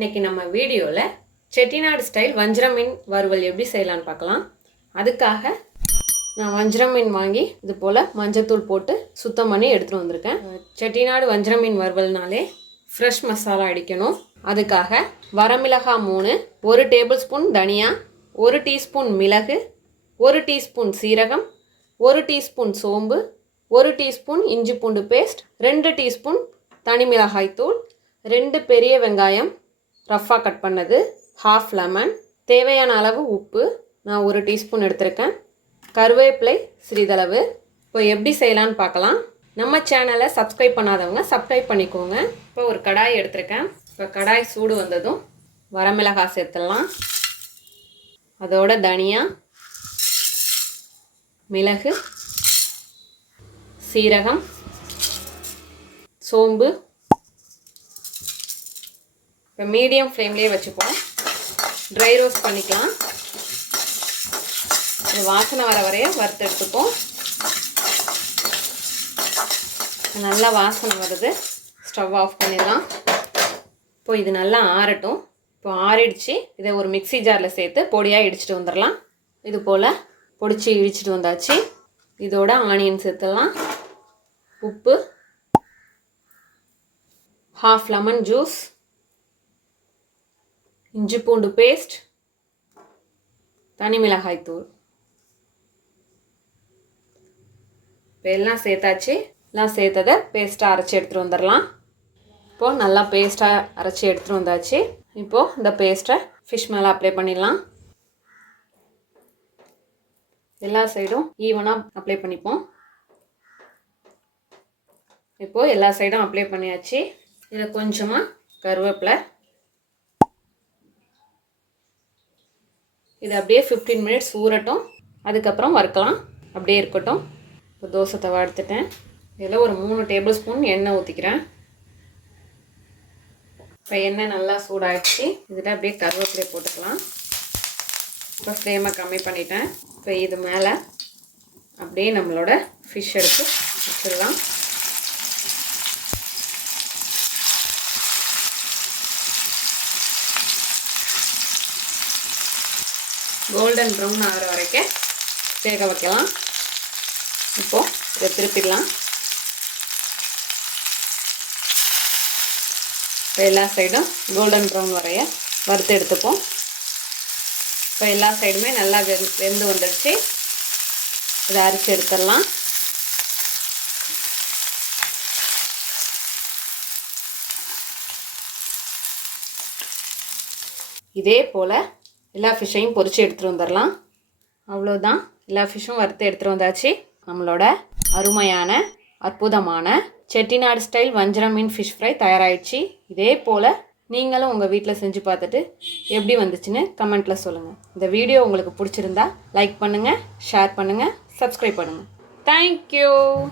இன்னைக்கு நம்ம வீடியோவில் செட்டிநாடு ஸ்டைல் வஞ்சரம் மீன் வறுவல் எப்படி செய்யலான்னு பார்க்கலாம். அதுக்காக நான் வஞ்சரம் மீன் வாங்கி இது போல் மஞ்சத்தூள் போட்டு சுத்தம் பண்ணி எடுத்துகிட்டு வந்திருக்கேன். செட்டிநாடு வஞ்சரம் மீன் வறுவல்னாலே ஃப்ரெஷ் மசாலா அடிக்கணும். அதுக்காக வரமிளகாய் 3, 1 டேபிள் ஸ்பூன் தனியா, 1 டீஸ்பூன் மிளகு, 1 டீஸ்பூன் சீரகம், 1 டீஸ்பூன் சோம்பு, 1 டீஸ்பூன் இஞ்சி பூண்டு பேஸ்ட், 2 டீஸ்பூன் தனி மிளகாய் தூள், 2 பெரிய வெங்காயம் ரஃப்பாக கட் பண்ணது, ஹாஃப் லெமன், தேவையான அளவு உப்பு, நான் 1 டீஸ்பூன் எடுத்திருக்கேன், கருவேப்பிலை சிறிதளவு. இப்போ எப்படி செய்யலான்னு பார்க்கலாம். நம்ம சேனலை சப்ஸ்கிரைப் பண்ணாதவங்க சப்ஸ்கிரைப் பண்ணிக்கோங்க. இப்போ ஒரு கடாய் எடுத்திருக்கேன். இப்போ கடாய் சூடு வந்ததும் வரமிளகாய் சேர்த்துடலாம். அதோட தனியா, மிளகு, சீரகம், சோம்பு. இப்போ மீடியம் ஃப்ளேம்லேயே வச்சுப்போம். ட்ரை ரோஸ்ட் பண்ணிக்கலாம். இது வாசனை வர வரைய வறுத்து எடுத்துப்போம். நல்லா வாசனை வருது. ஸ்டவ் ஆஃப் பண்ணிடலாம். இப்போ இது நல்லா ஆறட்டும். இப்போ ஆறிடுச்சு. இதை ஒரு மிக்ஸி ஜாரில் சேர்த்து பொடியாக இடிச்சிட்டு வந்துடலாம். இது போல் பொடிச்சு இடிச்சிட்டு வந்தாச்சு. இதோட ஆனியன் சேர்த்துடலாம். உப்பு, ஹாஃப் லெமன் ஜூஸ், இஞ்சி பூண்டு பேஸ்ட், தனி மிளகாய் தூள். இப்போ எல்லாம் சேர்த்தாச்சு. எல்லாம் சேர்த்ததை பேஸ்ட்டாக அரைச்சி எடுத்துகிட்டு வந்துடலாம். இப்போது நல்லா பேஸ்ட்டாக அரைச்சி எடுத்துகிட்டு வந்தாச்சு. இப்போது இந்த பேஸ்ட்டை ஃபிஷ் மேலே அப்ளை பண்ணிடலாம். எல்லா சைடும் ஈவனாக அப்ளை பண்ணிப்போம். இப்போது எல்லா சைடும் அப்ளை பண்ணியாச்சு. இதில் கொஞ்சமாக கருவேப்பிலை. இது அப்படியே 15 மினிட்ஸ் ஊறட்டும். அதுக்கப்புறம் வறுக்கலாம். அப்படியே இருக்கட்டும். இப்போ தோசை தவா எடுத்துட்டேன். இதில் ஒரு 3 டேபிள் ஸ்பூன் எண்ணெய் ஊற்றிக்கிறேன். இப்போ எண்ணெய் நல்லா சூடாகிடுச்சு. இதில் அப்படியே கருவேப்பிலை போட்டுக்கலாம். இப்போ ஃப்ளேமை கம்மி பண்ணிட்டேன். இப்போ இது மேலே அப்படியே நம்மளோட ஃபிஷ் எடுத்து வச்சிடலாம். கோல்டன் ப்ரௌன் ஆகிற வரைக்கும் வேக வைக்கலாம். இப்போது இதை திருப்பிடலாம். இப்போ எல்லா சைடும் கோல்டன் ப்ரௌன் வரைய வறுத்து எடுத்துப்போம். இப்போ எல்லா சைடுமே நல்லா வெந்து வந்துடுச்சு. இதை அரிச்சு எடுத்துடலாம். இதே போல் எல்லா ஃபிஷ்ஷையும் பொரித்து எடுத்துகிட்டு வந்துடலாம். அவ்வளோதான். எல்லா ஃபிஷ்ஷும் வறுத்து எடுத்துகிட்டு வந்தாச்சு. நம்மளோட அருமையான அற்புதமான செட்டிநாடு ஸ்டைல் வஞ்சரம் மீன் ஃபிஷ் ஃப்ரை தயாராகிடுச்சு. இதே போல் நீங்களும் உங்கள் வீட்டில் செஞ்சு பார்த்துட்டு எப்படி வந்துச்சுன்னு கமெண்ட்டில் சொல்லுங்கள். இந்த வீடியோ உங்களுக்கு பிடிச்சிருந்தா லைக் பண்ணுங்கள், ஷேர் பண்ணுங்கள், சப்ஸ்கிரைப் பண்ணுங்கள். தேங்க்யூ.